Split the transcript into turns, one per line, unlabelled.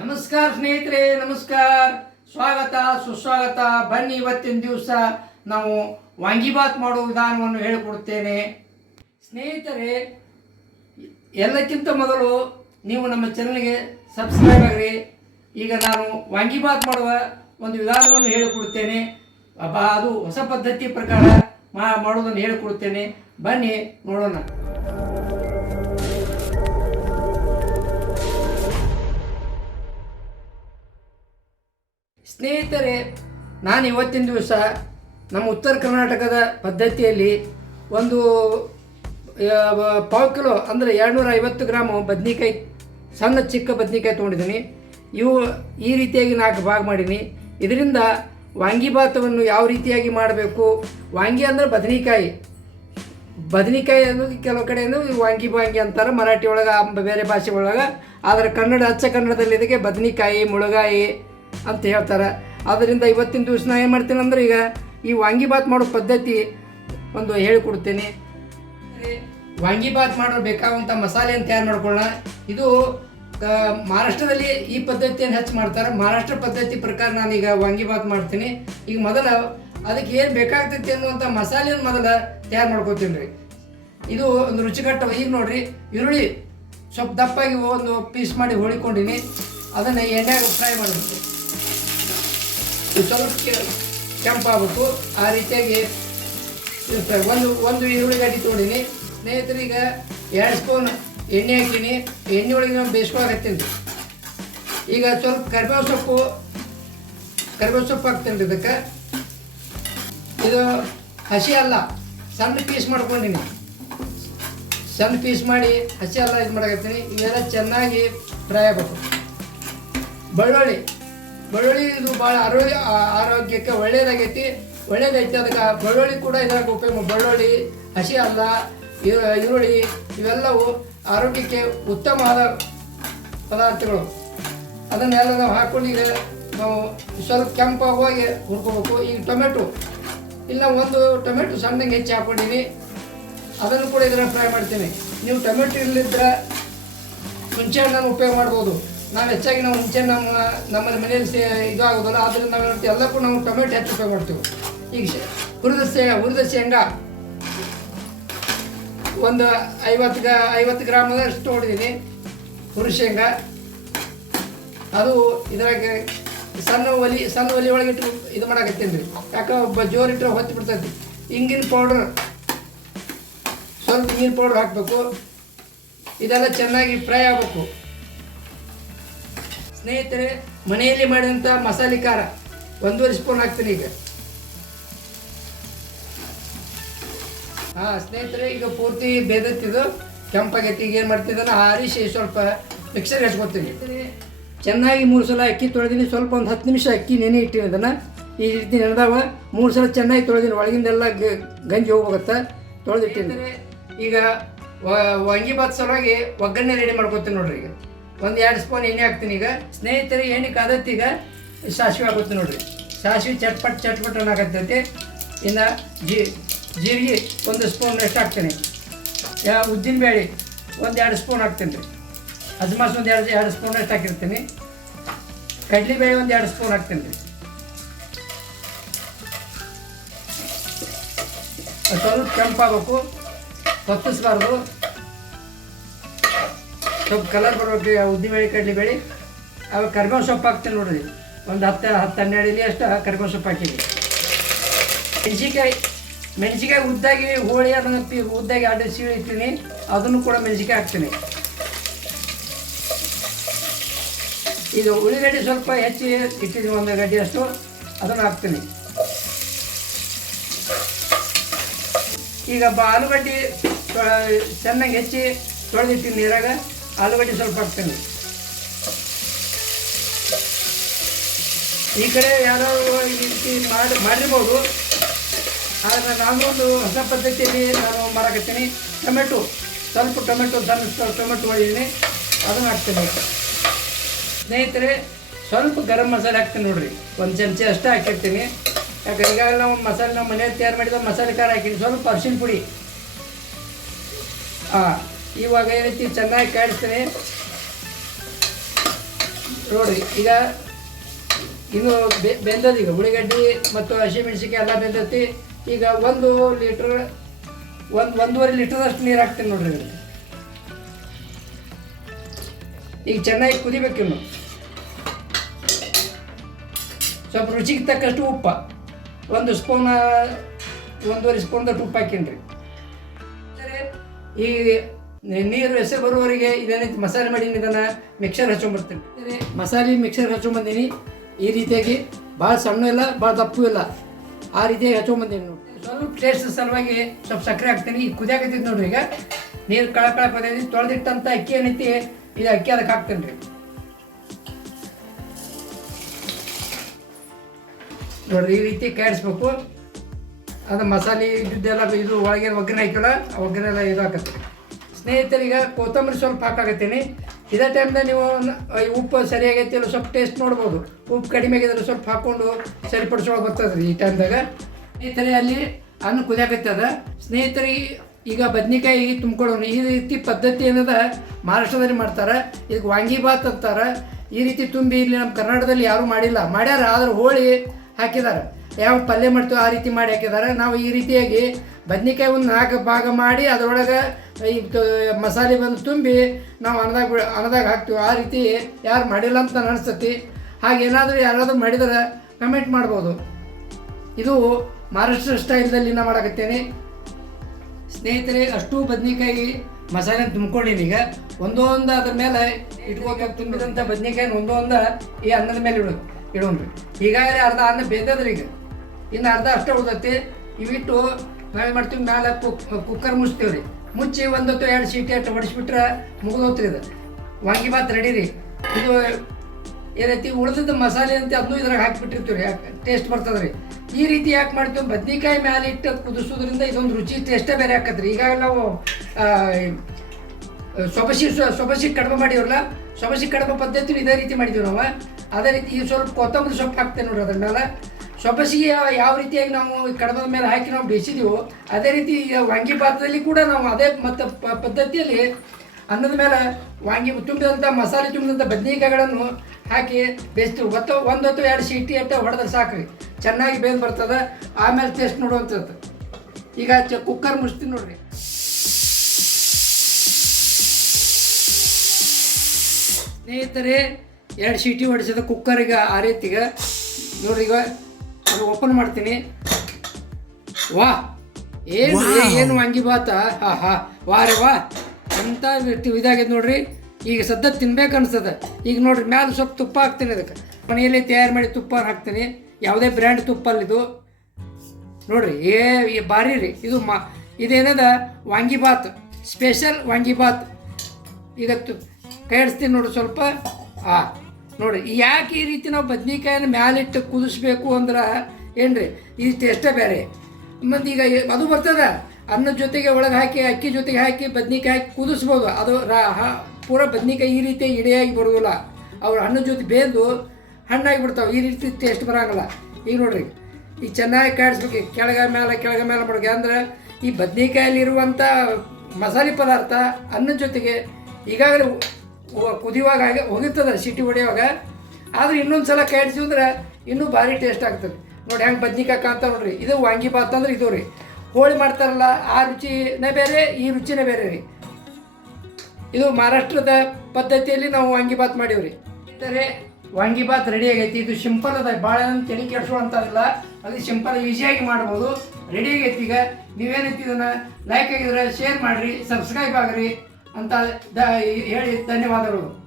ನಮಸ್ಕಾರ ಸ್ನೇಹಿತರೆ, ನಮಸ್ಕಾರ. ಸ್ವಾಗತ, ಸುಸ್ವಾಗತ. ಬನ್ನಿ ಇವತ್ತಿನ ದಿವಸ ನಾವು ವಾಂಗಿಬಾತ್ ಮಾಡುವ ವಿಧಾನವನ್ನು ಹೇಳಿಕೊಡ್ತೇನೆ ಸ್ನೇಹಿತರೆ, ಎಲ್ಲಕ್ಕಿಂತ ಮೊದಲು ನೀವು ನಮ್ಮ ಚಾನಲ್ಗೆ ಸಬ್ಸ್ಕ್ರೈಬ್ ಆಗಿರಿ. ಈಗ ನಾನು ವಾಂಗಿಬಾತ್ ಮಾಡುವ ಒಂದು ವಿಧಾನವನ್ನು ಹೇಳಿಕೊಡ್ತೇನೆ ಅದು ಹೊಸ ಪದ್ಧತಿ ಪ್ರಕಾರ ಮಾಡೋದನ್ನು ಹೇಳಿಕೊಡ್ತೇನೆ ಬನ್ನಿ, ನೋಡೋಣ. ಸ್ನೇಹಿತರೆ, ನಾನು ಇವತ್ತಿನ ದಿವಸ ನಮ್ಮ ಉತ್ತರ ಕರ್ನಾಟಕದ ಪದ್ಧತಿಯಲ್ಲಿ ಒಂದು ಪಾವು ಕಿಲೋ ಅಂದರೆ ಎರಡುನೂರ ಐವತ್ತು ಗ್ರಾಮು ಬದ್ನಿಕಾಯಿ, ಸಣ್ಣ ಚಿಕ್ಕ ಬದ್ನಿಕಾಯಿ ತೊಗೊಂಡಿದ್ದೀನಿ. ಇವು ಈ ರೀತಿಯಾಗಿ ನಾಲ್ಕು ಭಾಗ ಮಾಡೀನಿ. ಇದರಿಂದ ವಾಂಗಿಭಾತವನ್ನು ಯಾವ ರೀತಿಯಾಗಿ ಮಾಡಬೇಕು? ವಾಂಗಿ ಅಂದರೆ ಬದನೆಕಾಯಿ. ಬದನೆಕಾಯಿ ಅನ್ನೋದು ಕೆಲವು ಕಡೆ ಅಂದ್ರೆ ವಾಂಗಿ ಬಾಂಗಿ ಅಂತಾರೆ, ಮರಾಠಿ ಒಳಗೆ, ಬೇರೆ ಭಾಷೆ ಒಳಗೆ. ಆದರೆ ಕನ್ನಡ, ಅಚ್ಚ ಕನ್ನಡದಲ್ಲಿ ಇದಕ್ಕೆ ಬದನೆಕಾಯಿ, ಮುಳಗಾಯಿ ಅಂತ ಹೇಳ್ತಾರೆ. ಆದ್ದರಿಂದ ಇವತ್ತಿನ ದಿವಸ ನಾನು ಏನು ಮಾಡ್ತೀನಿ ಅಂದ್ರೆ ಈಗ ಈ ವಾಂಗಿಬಾತ್ ಮಾಡೋ ಪದ್ಧತಿ ಒಂದು ಹೇಳಿಕೊಡ್ತೀನಿ. ವಾಂಗಿಬಾತ್ ಮಾಡೋ ಬೇಕಾಗುವಂಥ ಮಸಾಲೆಯನ್ನು ತಯಾರು ಮಾಡ್ಕೊಳ್ಳೋಣ ಇದು ಮಹಾರಾಷ್ಟ್ರದಲ್ಲಿ ಈ ಪದ್ಧತಿಯನ್ನು ಹೆಚ್ಚು ಮಾಡ್ತಾರೆ. ಮಹಾರಾಷ್ಟ್ರ ಪದ್ಧತಿ ಪ್ರಕಾರ ನಾನೀಗ ವಾಂಗಿಬಾತ್ ಮಾಡ್ತೀನಿ. ಈಗ ಮೊದಲ ಅದಕ್ಕೆ ಏನು ಬೇಕಾಗ್ತೈತಿ ಅನ್ನುವಂಥ ಮಸಾಲೆಯನ್ನು ಮೊದಲ ತಯಾರು ಮಾಡ್ಕೋತೀನಿ ರೀ. ಇದು ಒಂದು ರುಚಿಕಟ್ಟ, ಈಗ ನೋಡ್ರಿ, ಈರುಳ್ಳಿ ಸ್ವಲ್ಪ ದಪ್ಪಾಗಿ ಒಂದು ಪೀಸ್ ಮಾಡಿ ಹೋಳಿಕೊಂಡಿನಿ ಅದನ್ನು ಎಣ್ಣೆಗೆ ಫ್ರೈ ಮಾಡಬೇಕು ಸ್ವಲ್ಪ ಕೆಂಪಾಗಬೇಕು. ಆ ರೀತಿಯಾಗಿ ಇರ್ತವೆ ಒಂದು ಒಂದು ಈರುಳ್ಳಿ ಗಡ್ಡಿ ತೊಗೊಂಡಿನಿ. ಸ್ನೇಹಿತರೀಗ ಎರಡು ಸ್ಪೂನ್ ಎಣ್ಣೆ ಹಾಕಿನಿ. ಎಣ್ಣೆ ಒಳಗೆ ನಾವು ಬೇಯಿಸ್ಕೊಳಕತ್ತೀನಿ ಈಗ ಸ್ವಲ್ಪ ಕರಿಬೇವು ಸೊಪ್ಪು ಕರಿಬೇವು ಸೊಪ್ಪು ಹಾಕ್ತೀನಿ ರೀ ಇದಕ್ಕೆ. ಇದು ಹಸಿ ಅಲ್ಲ, ಸಣ್ಣ ಪೀಸ್ ಮಾಡ್ಕೊಂಡಿನಿ. ಸಣ್ಣ ಪೀಸ್ ಮಾಡಿ ಹಸಿ ಅಲ್ಲ ಇದು ಮಾಡಕತ್ತೀನಿ ಇವೆಲ್ಲ ಚೆನ್ನಾಗಿ ಫ್ರೈ ಆಗಬೇಕು. ಬೆಳ್ಳುಳ್ಳಿ. ಬೆಳ್ಳುಳ್ಳಿ ಇದು ಭಾಳ ಆರೋಗ್ಯ ಆರೋಗ್ಯಕ್ಕೆ ಒಳ್ಳೇದಾಗೈತಿ. ಒಳ್ಳೇದೈತಿ ಅದಕ್ಕೆ ಬೆಳ್ಳುಳ್ಳಿ ಕೂಡ ಇದ್ರಾಗ ಉಪಯೋಗ ಬಳ್ಳೊಳ್ಳಿ ಹಸಿ ಅಲ್ಲ ಈರು- ಈರುಳ್ಳಿ, ಇವೆಲ್ಲವೂ ಆರೋಗ್ಯಕ್ಕೆ ಉತ್ತಮವಾದ ಪದಾರ್ಥಗಳು. ಅದನ್ನೆಲ್ಲ ನಾವು ಹಾಕ್ಕೊಂಡು ಈಗ ನಾವು ಸ್ವಲ್ಪ ಕೆಂಪಾಗುವಾಗೆ ಹುರ್ಕೋಬೇಕು. ಈಗ ಟೊಮೆಟೊ ಇಲ್ಲ ಒಂದು ಟೊಮೆಟೊ ಸಣ್ಣಗೆ ಹೆಚ್ಚಿ ಹಾಕೊಂಡಿನಿ. ಅದನ್ನು ಕೂಡ ಇದರ ಫ್ರೈ ಮಾಡ್ತೀನಿ. ನೀವು ಟೊಮೆಟೊ ಇಲ್ಲಿದ್ದರೆ ಮುಂಚೆ ಹಣ್ಣನ್ನು ಉಪಯೋಗ ಮಾಡ್ಬೋದು. ನಾವು ಹೆಚ್ಚಾಗಿ ನಾವು ಮುಂಚೆ ನಮ್ಮ ನಮ್ಮ ಮನೆಯಲ್ಲಿ ಸೇ ಇದು ಆಗೋದಲ್ಲ ಆದ್ದರಿಂದ ನಾವು ಎಲ್ಲಕ್ಕೂ ನಾವು ಟೊಮೆಟೊ ಹೆಚ್ಚು ಉಪಯೋಗ ಈಗ ಹುರಿದ ಶೇ, ಹುರಿದ ಶೇಂಗಾ ಒಂದು ಐವತ್ತು ಗ, ಐವತ್ತು ಗ್ರಾಮದಷ್ಟು ಹೊಡಿದ್ದೀನಿ ಹುರಿ ಶೇಂಗಾ. ಅದು ಇದ್ರಾಗ ಸಣ್ಣ ಒಲಿ ಸಣ್ಣ ಒಲಿ ಒಳಗಿಟ್ಟು ಇದು ಮಾಡಾಕತ್ತೀನಿ ರೀ. ಯಾಕೆ ಒಬ್ಬ ಜೋರಿಟ್ಟರೆ ಹೊತ್ತು ಬಿಡ್ತೈತಿ. ಇಂಗಿನ ಪೌಡ್ರ್ ಸ್ವಲ್ಪ ಇಂಗಿನ ಪೌಡ್ರ್ ಹಾಕಬೇಕು. ಇದೆಲ್ಲ ಚೆನ್ನಾಗಿ ಫ್ರೈ ಆಗಬೇಕು. ಸ್ನೇಹಿತರೆ ಮನೆಯಲ್ಲಿ ಮಾಡಿದಂಥ ಮಸಾಲೆ ಖಾರ. ಒಂದೂವರೆ ಸ್ಪೂನ್ ಹಾಕ್ತೀನಿ ಈಗ. ಹಾಂ ಸ್ನೇಹಿತರೆ ಈಗ ಪೂರ್ತಿ ಬೇದತ್ತಿದ್ದು ಕೆಂಪಾಗೈತಿ ಈಗ ಏನು ಮಾಡ್ತಿದ್ದಾನೆ? ಆರಿಸಿ ಸ್ವಲ್ಪ ಮಿಕ್ಸರ್ ಹಚ್ಕೊತೀನಿ. ಚೆನ್ನಾಗಿ ಮೂರು ಸಲ ಅಕ್ಕಿ ತೊಳೆದೀನಿ ಸ್ವಲ್ಪ ಒಂದು ಹತ್ತು ನಿಮಿಷ ಅಕ್ಕಿ ನೆನೆ ಇಟ್ಟಿನಿ ಅದನ್ನು. ಈ ರೀತಿ ನೆನೆದಾವ ಮೂರು ಸಲ ಚೆನ್ನಾಗಿ ತೊಳೆದಿನಿ ಒಳಗಿಂದೆಲ್ಲ ಗಂಜಿ ಹೋಗ್ಬೇಕತ್ತ ತೊಳೆದಿಟ್ಟಿನಿ ಈಗ ವಂಗಿ ಭಾತ್ ಸಲುವಾಗಿ ಒಗ್ಗರಣೆ ರೆಡಿ ಮಾಡ್ಕೊತೀನಿ ನೋಡ್ರಿ ಈಗ. ಒಂದು ಎರಡು ಸ್ಪೂನ್ ಎಣ್ಣೆ ಹಾಕ್ತೀನಿ ಈಗ. ಸ್ನೇಹಿತರೆ ಎಣ್ಣೆ ಈಗ? ಸಾಸಿವೆ ಆಗುತ್ತೆ ನೋಡ್ರಿ. ಸಾಸಿವೆ ಚಟ್ಪಟ್ ಚಟ್ಪಟ್ ಅನ್ನಕತ್ತೈತಿ. ಇನ್ನು ಜೀ, ಜೀರಿಗೆ ಒಂದು ಸ್ಪೂನ್ ಎಷ್ಟು ಹಾಕ್ತೀನಿ. ಯಾ ಉದ್ದಿನಬೇಳೆ ಒಂದು ಎರಡು ಸ್ಪೂನ್ ಹಾಕ್ತೀನಿ ರೀ. ಅಜ್ಮಾಸ್ ಒಂದು ಎರಡು ಎರಡು ಸ್ಪೂನ್ ಎಷ್ಟು ಹಾಕಿರ್ತೀನಿ. ಕಡ್ಲಿಬೇಳೆ ಒಂದು ಎರಡು ಸ್ಪೂನ್ ಹಾಕ್ತೀನಿ ರೀ. ಸ್ವಲ್ಪ ಕೆಂಪಾಗಬೇಕು. ಹೊತ್ತಿಸ್ಬಾರ್ದು ಸ್ವಲ್ಪ ಕಲರ್ ಬರ್ಬೇಕು ಆ ಕಡಲಿ ಕಡ್ಲಿಬೇಳೆ. ಅವಾಗ ಕರ್ಬೇವು ಸೊಪ್ಪು ಹಾಕ್ತೀನಿ ನೋಡ್ರಿ. ಒಂದು ಹತ್ತು ಹತ್ತು ಹನ್ನೆರಡು ಇಲ್ಲಿ ಅಷ್ಟು ಕರ್ಬೇವು ಸೊಪ್ಪು ಹಾಕಿದ್ವಿ ಮೆಣಸಿಕಾಯಿ ಮೆಣಸಿಕಾಯಿ ಉದ್ದಾಗಿ ಹೋಳಿ ಅದನ್ನು ಉದ್ದಾಗಿ ಅಡ್ಡ ಸೀಳಿ ಇಟ್ಟಿನಿ ಅದನ್ನು ಕೂಡ ಮೆಣಸಿಕಾಯಿ ಹಾಕ್ತೀನಿ. ಇದು ಉಳ್ಳಿಗಡ್ಡೆ ಸ್ವಲ್ಪ ಹೆಚ್ಚಿ ಇಟ್ಟಿದ್ದೀನಿ, ಒಂದು ಗಡ್ಡೆ ಅಷ್ಟು. ಅದನ್ನು ಹಾಕ್ತೀನಿ. ಈಗ ಆಲೂಗಡ್ಡೆ ಚೆನ್ನಾಗಿ ಹೆಚ್ಚಿ ತೊಳೆದಿಟ್ಟಿನಿ ನೀರಾಗ. ಆಲೂಗಡ್ಡೆ ಸ್ವಲ್ಪ ಹಾಕ್ತೀನಿ. ಈ ಕಡೆ ಯಾರೋ ಈ ರೀತಿ ಮಾಡಿ ಮಾಡಿರ್ಬೋದು. ಆದರೆ ನಾನು ಒಂದು ಹೊಸ ಪದ್ಧತಿಯಲ್ಲಿ ನಾನು ಮಾಡಕತ್ತೀನಿ. ಟೊಮೆಟೊ, ಸ್ವಲ್ಪ ಟೊಮೆಟೊ, ಸಣ್ಣ ಟೊಮೆಟೊ ಮಾಡಿದ್ದೀನಿ. ಅದನ್ನು ಹಾಕ್ತೀನಿ. ಸ್ನೇಹಿತರೆ, ಸ್ವಲ್ಪ ಗರಂ ಮಸಾಲೆ ಹಾಕ್ತೀನಿ ನೋಡಿರಿ. ಒಂದು ಚಮಚ ಅಷ್ಟೇ ಹಾಕಿರ್ತೀನಿ. ಯಾಕೆ ಈಗಾಗಲೇ ನಾವು ಮಸಾಲೆ ನಾವು ಮನೆಯಲ್ಲಿ ತಯಾರು ಮಾಡಿದ ಮಸಾಲೆ ಖಾರ ಹಾಕಿದ್ದೀನಿ. ಸ್ವಲ್ಪ ಅರ್ಶಿನ ಪುಡಿ. ಹಾಂ ಇವಾಗ ರೀತಿ ಚೆನ್ನಾಗಿ ಕಾಡಿಸ್ತೀನಿ ನೋಡಿರಿ, ಈಗ ಇನ್ನು ಬೆ- ಬೆಂದದ ಈಗ ಉಳ್ಳಿಗಡ್ಡಿ ಮತ್ತು ಹಸಿಮೆಣಸಿನ್ಕಾಯಿ ಎಲ್ಲ ಬೆಂದತಿ. ಈಗ ಒಂದು ಲೀಟ್ರ್ ಒಂದು, ಒಂದೂವರೆ ಲೀಟ್ರದಷ್ಟು ನೀರು ಹಾಕ್ತೀನಿ ನೋಡ್ರಿ. ಈಗ ಚೆನ್ನಾಗಿ ಕುದಿಬೇಕು ಇನ್ನು ಸ್ವಲ್ಪ ರುಚಿಗೆ ತಕ್ಕಷ್ಟು ಉಪ್ಪ. ಒಂದು ಸ್ಪೂನ್, ಒಂದೂವರೆ ಸ್ಪೂನ್ದಷ್ಟು ಉಪ್ಪು ಹಾಕಿನ್ರಿ ಈ ನೀರು ಹೆಸರು ಬರುವವರೆಗೆ ಇದೇನೈತಿ ಮಸಾಲೆ ಮಾಡಿ ಇದನ್ನು ಮಿಕ್ಸರ್ ಹಚ್ಕೊಂಡ್ಬರ್ತೀನಿ ಮಸಾಲೆ ಮಿಕ್ಸರ್ ಹಚ್ಕೊಂಡ್ಬಂದೀನಿ. ಈ ರೀತಿಯಾಗಿ ಭಾಳ ಸಣ್ಣ ಇಲ್ಲ, ಭಾಳ ದಪ್ಪು ಇಲ್ಲ. ಆ ರೀತಿಯಾಗಿ ಹಚ್ಕೊಂಡ್ಬಂದೀನಿ ನೋಡಿ ಸ್ವಲ್ಪ ಟೇಸ್ಟ್ ಸಲುವಾಗಿ ಸ್ವಲ್ಪ ಸಕ್ಕರೆ ಹಾಕ್ತೀನಿ. ಈಗ ಕುದಿಯಾಕತ್ತೈತಿ ನೋಡ್ರಿ ಈಗ. ನೀರು ಕಳ ಕಳ ಕುದಿಯೈತಿ ತೊಳೆದಿಟ್ಟಂತ ಅಕ್ಕಿ ಏನೈತಿ, ಇದು ಅಕ್ಕಿ ಅದಕ್ಕೆ ಹಾಕ್ತೀನಿ ರೀ ನೋಡ್ರಿ, ಈ ರೀತಿ ಕಾಯಿಸ್ಬೇಕು. ಅದು ಮಸಾಲೆ ಇದ್ದಿದ್ದೆಲ್ಲ ಇದು ಒಳಗೆ ಒಗ್ಗರಣೆ ಹಾಕಿಲ್ಲ ಒಗ್ಗರಣೆ ಎಲ್ಲ ಇದು ಹಾಕತ್ತೆ ಸ್ನೇಹಿತರಿಗೆ ಕೊತ್ತಂಬರಿ ಸ್ವಲ್ಪ ಹಾಕಾಕತ್ತೀನಿ. ಇದೇ ಟೈಮ್ದಾಗ ನೀವು ಉಪ್ಪು ಸರಿಯಾಗೈತಿ ಇಲ್ಲ ಸ್ವಲ್ಪ ಟೇಸ್ಟ್ ನೋಡ್ಬೋದು. ಉಪ್ಪು ಕಡಿಮೆ ಆಗಿದ್ರೆ ಸ್ವಲ್ಪ ಹಾಕ್ಕೊಂಡು ಸರಿಪಡಿಸ್ಕೊಳಕ್ಕೆ ಬರ್ತದೆ ಈ ಟೈಮ್ದಾಗ ಸ್ನೇಹಿತರೆ, ಅಲ್ಲಿ ಅನ್ನ ಕುದಿಯಾಕತ್ತದ ಸ್ನೇಹಿತರಿಗೆ ಈಗ ಬದ್ನಿಕಾಯಿ ತುಂಬ್ಕೊಳ್ಳೋಣ. ಈ ರೀತಿ ಪದ್ಧತಿ ಏನದ ಮಹಾರಾಷ್ಟ್ರದಲ್ಲಿ ಮಾಡ್ತಾರೆ. ಇದಕ್ಕೆ ವಾಂಗಿಬಾತ್ ಅಂತಾರೆ. ಈ ರೀತಿ ತುಂಬಿ ಇಲ್ಲಿ ನಮ್ಮ ಕರ್ನಾಟಕದಲ್ಲಿ ಯಾರೂ ಮಾಡಿಲ್ಲ. ಮಾಡ್ಯಾರ, ಆದ್ರೆ ಹೋಳಿ ಹಾಕಿದ್ದಾರೆ ಯಾವ ಪಲ್ಯ ಮಾಡ್ತೀವೋ ಆ ರೀತಿ ಮಾಡಿ ಹಾಕಿದ್ದಾರೆ. ನಾವು ಈ ರೀತಿಯಾಗಿ ಬದ್ನಿಕಾಯಿ ಒಂದು ನಾಲ್ಕು ಭಾಗ ಮಾಡಿ ಅದರೊಳಗೆ ಈ ಮಸಾಲೆ ಬಂದು ತುಂಬಿ ನಾವು ಅನ್ನದಾಗ ಅನ್ನದಾಗ ಹಾಕ್ತೀವಿ ಆ ರೀತಿ ಯಾರು ಮಾಡಿಲ್ಲ ಅಂತ ನಾನು ಅನಿಸ್ತತಿ ಹಾಗೇನಾದರೂ ಯಾರಾದರೂ ಮಾಡಿದರೆ ಕಮೆಂಟ್ ಮಾಡ್ಬೋದು. ಇದು ಮಹಾರಾಷ್ಟ್ರ ಸ್ಟೈಲ್ದಲ್ಲಿ ನಾ ಮಾಡಕತ್ತೇನೆ. ಸ್ನೇಹಿತರೆ, ಅಷ್ಟು ಬದ್ನಿಕಾಯಿ ಮಸಾಲೆ ತುಂಬ್ಕೊಂಡಿನಿ ಈಗ. ಒಂದೊಂದು ಅದ್ರ ಮೇಲೆ ಇಟ್ಕೋಬೇಕು ತುಂಬಿದಂಥ ಬದನೆಕಾಯಿನ ಒಂದೊಂದು ಈ ಅನ್ನದ ಮೇಲೆ ಇಡೋದು ಇಡೋಣ ಈಗಾಗಲೇ ಅರ್ಧ ಅನ್ನ ಬೇದದ್ರಿ ಈಗ. ಇನ್ನು ಅರ್ಧ ಅಷ್ಟೇ ಉಳ್ದೈತಿ. ಇವಿಟ್ಟು ನಾವೇನು ಮಾಡ್ತೀವಿ? ಮ್ಯಾಲೆ ಕುಕ್ ಕುಕ್ಕರ್ ಮುಚ್ತೀವಿ ರೀ ಮುಚ್ಚಿ ಒಂದೊತ್ತು ಎರಡು ಸೀಟಿ ಅಷ್ಟು ಹೊಡಿಸ್ಬಿಟ್ರೆ ಮುಗಿದೋತ್ರಿ ಇದು. ವಾಂಗಿಬಾತ್ ರೆಡಿ ರೀ. ಇದು ಏನೈತಿ? ಉಳಿದಿದ್ದ ಮಸಾಲೆ ಅಂತ ಅದನ್ನು ಇದ್ರಾಗ ಹಾಕಿಬಿಟ್ಟಿರ್ತೀವಿ ರೀ ಟೇಸ್ಟ್ ಬರ್ತದೆ ರೀ ಈ ರೀತಿ ಯಾಕೆ ಮಾಡ್ತೀವಿ? ಬದ್ನಿಕಾಯಿ ಮ್ಯಾಲೆ ಇಟ್ಟು ಕುದಿಸೋದ್ರಿಂದ ಇದೊಂದು ರುಚಿ ಟೇಸ್ಟೇ ಬೇರೆ ಹಾಕತ್ರಿ ಈಗಾಗಲೇ ನಾವು ಸೊಬಸಿ ಸೊಬಸಿ ಕಡಿಮೆ ಮಾಡಿವ್ರಲ್ಲ, ಸೊಬಸಿ ಕಡಿಮೆ ಪದ್ಧತಿ ಇದೇ ರೀತಿ ಮಾಡಿದ್ದೀವಿ ನಾವು. ಅದೇ ರೀತಿ ಈ ಸ್ವಲ್ಪ ಕೊತ್ತಂಬರಿ ಸೊಪ್ಪು ಹಾಕ್ತೇವೆ ನೋಡ್ರಿ ಅದ್ರ ಮೇಲೆ ಸೊಬಸಿಗೆ ಯಾವ- ರೀತಿಯಾಗಿ ನಾವು ಕಡದ ಮೇಲೆ ಹಾಕಿ ನಾವು ಬೇಯಿಸಿದೀವೋ, ಅದೇ ರೀತಿ ವಾಂಗಿ ಪಾತ್ರದಲ್ಲಿ ಕೂಡ ನಾವು ಅದೇ ಮತ್ತು ಪದ್ಧತಿಯಲ್ಲಿ ಅನ್ನದ ಮೇಲೆ ವಾಂಗಿ ತುಂಬಿದಂಥ ಮಸಾಲೆ ತುಂಬಿದಂಥ ಬದ್ನೆಕಾಯಿಗಳನ್ನು ಹಾಕಿ ಬೇಯಿಸ್ತೀವಿ. ಒತ್ತು ಒಂದು ಹೊತ್ತು ಎರಡು ಸೀಟಿ ಅಂತ ಹೊಡೆದ್ರೆ ಸಾಕ್ರಿ. ಚೆನ್ನಾಗಿ ಬೇಯ್ದು ಬರ್ತದೆ. ಆಮೇಲೆ ಟೇಸ್ಟ್ ನೋಡುವಂಥದ್ದು ಈಗ ಚ ಕುಕ್ಕರ್ ಮುಚ್ತೀನಿ ನೋಡ್ರಿ. ಸ್ನೇಹಿತರೆ, ಎರಡು ಸೀಟಿ ಹೊಡಿಸಿದ ಕುಕ್ಕರಿಗೆ ಆ ರೀತಿಗೆ. ನೋಡ್ರಿ ಈಗ. ಅದು ಓಪನ್ ಮಾಡ್ತೀನಿ. ವಾ ಏನು ಏನು ವಾಂಗಿಬಾತ ಹಾ ಹಾ. ವಾ ರೇ ವಾ. ಅಂತ ಇದಾಗಿದೆ ನೋಡ್ರಿ. ಈಗ ಸದ್ದ ತಿನ್ಬೇಕು ಅನಿಸ್ತದೆ. ಈಗ ನೋಡ್ರಿ ಮ್ಯಾಲೆ ಸ್ವಲ್ಪ ತುಪ್ಪ ಹಾಕ್ತೀನಿ ಅದಕ್ಕೆ. ಮನೆಯಲ್ಲಿ ತಯಾರು ಮಾಡಿ ತುಪ್ಪ ಹಾಕ್ತೀನಿ. ಯಾವುದೇ ಬ್ರ್ಯಾಂಡ್ ತುಪ್ಪ ಅಲ್ಲ ಇದು ನೋಡ್ರಿ ಏ ಭಾರಿ ರೀ. ಇದು ಮಾ ಇದೇನದ? ವಾಂಗಿಬಾತ್ ಸ್ಪೆಷಲ್ ವಾಂಗಿಬಾತ್ ಈಗ ತು ಕೈಡ್ಸ್ತೀನಿ ನೋಡ್ರಿ ಸ್ವಲ್ಪ. ಆ ನೋಡ್ರಿ ಯಾಕೆ ಈ ರೀತಿ ನಾವು ಬದ್ನಿಕಾಯನ್ನ ಮ್ಯಾಲಿಟ್ಟು ಕುದಿಸ್ಬೇಕು ಅಂದ್ರೆ ಏನ್ರಿ? ಈ ಟೇಸ್ಟೇ ಬೇರೆ. ಮತ್ತು ಈಗ ಅದು ಬರ್ತದ? ಅನ್ನದ ಜೊತೆಗೆ ಒಳಗೆ ಹಾಕಿ, ಅಕ್ಕಿ ಜೊತೆಗೆ ಹಾಕಿ ಬದ್ನಿಕಾಯಿ ಹಾಕಿ ಕುದಿಸ್ಬೋದು. ಅದು ರಾ ಪೂರ ಬದ್ನಿಕಾಯಿ ಈ ರೀತಿ ಇಡಿಯಾಗಿ ಬರೋದಿಲ್ಲ. ಅವ್ರು ಹಣ್ಣು ಜೊತೆ ಬೇಂದು ಹಣ್ಣಾಗಿ ಬಿಡ್ತಾವೆ. ಈ ರೀತಿ ಟೇಸ್ಟ್ ಬರೋಂಗಿಲ್ಲ. ಈಗ ನೋಡ್ರಿ, ಈ ಚೆನ್ನಾಗಿ ಕಾಡಿಸ್ಬೇಕು. ಕೆಳಗ ಮೇಲೆ ಕೆಳಗ ಮೇಲೆ ಮಾಡ್ಬೇಕು. ಅಂದ್ರೆ ಈ ಬದ್ನಿಕಾಯಲ್ಲಿರುವಂಥ ಮಸಾಲೆ ಪದಾರ್ಥ ಅನ್ನದ ಜೊತೆಗೆ ಈಗಾಗಲೇ ಕುದಿಯುವಾಗ ಹಾಗೆ ಹೋಗಿರ್ತದೆ ಸಿಟಿ ಹೊಡೆಯುವಾಗ. ಆದ್ರೆ ಇನ್ನೊಂದು ಸಲ ಕಾಯಿಡ್ಸಿವಿ ಅಂದ್ರೆ ಇನ್ನೂ ಭಾರಿ ಟೇಸ್ಟ್ ಆಗ್ತದೆ. ನೋಡಿ ಹೆಂಗೆ ಬದ್ನಿಕಾಯಿ ಕಾಂತ ನೋಡ್ರಿ. ಇದು ವಾಂಗಿ ಬಾತ್ ಅಂದ್ರೆ ಇದು ರೀ. ಹೋಳಿ ಮಾಡ್ತಾರಲ್ಲ, ಆ ರುಚಿನೇ ಬೇರೆ, ಈ ರುಚಿನೇ ಬೇರೆ ರೀ. ಇದು ಮಹಾರಾಷ್ಟ್ರದ ಪದ್ಧತಿಯಲ್ಲಿ ನಾವು ವಾಂಗಿಬಾತ್ ಮಾಡೀವ್ರಿ. ಅಂದರೆ ವಾಂಗಿಬಾತ್ ರೆಡಿ ಆಗೈತಿ. ಇದು ಸಿಂಪಲ್ ಅದ. ಭಾಳ ತಲೆ ಕೆಡಿಸುವಂಥದ್ದಿಲ್ಲ ಅದು ಸಿಂಪಲ್ ಈಸಿಯಾಗಿ ಮಾಡ್ಬೋದು. ರೆಡಿ ಆಗೈತಿ ಈಗ. ನೀವೇನೈತಿ ಇದನ್ನು ಲೈಕ್ ಆಗಿದ್ರೆ ಶೇರ್ ಮಾಡಿರಿ ಸಬ್ಸ್ಕ್ರೈಬ್ ಆಗ್ರಿ. ಅಂತ ದ ಹೇಳಿ ಧನ್ಯವಾದಗಳು.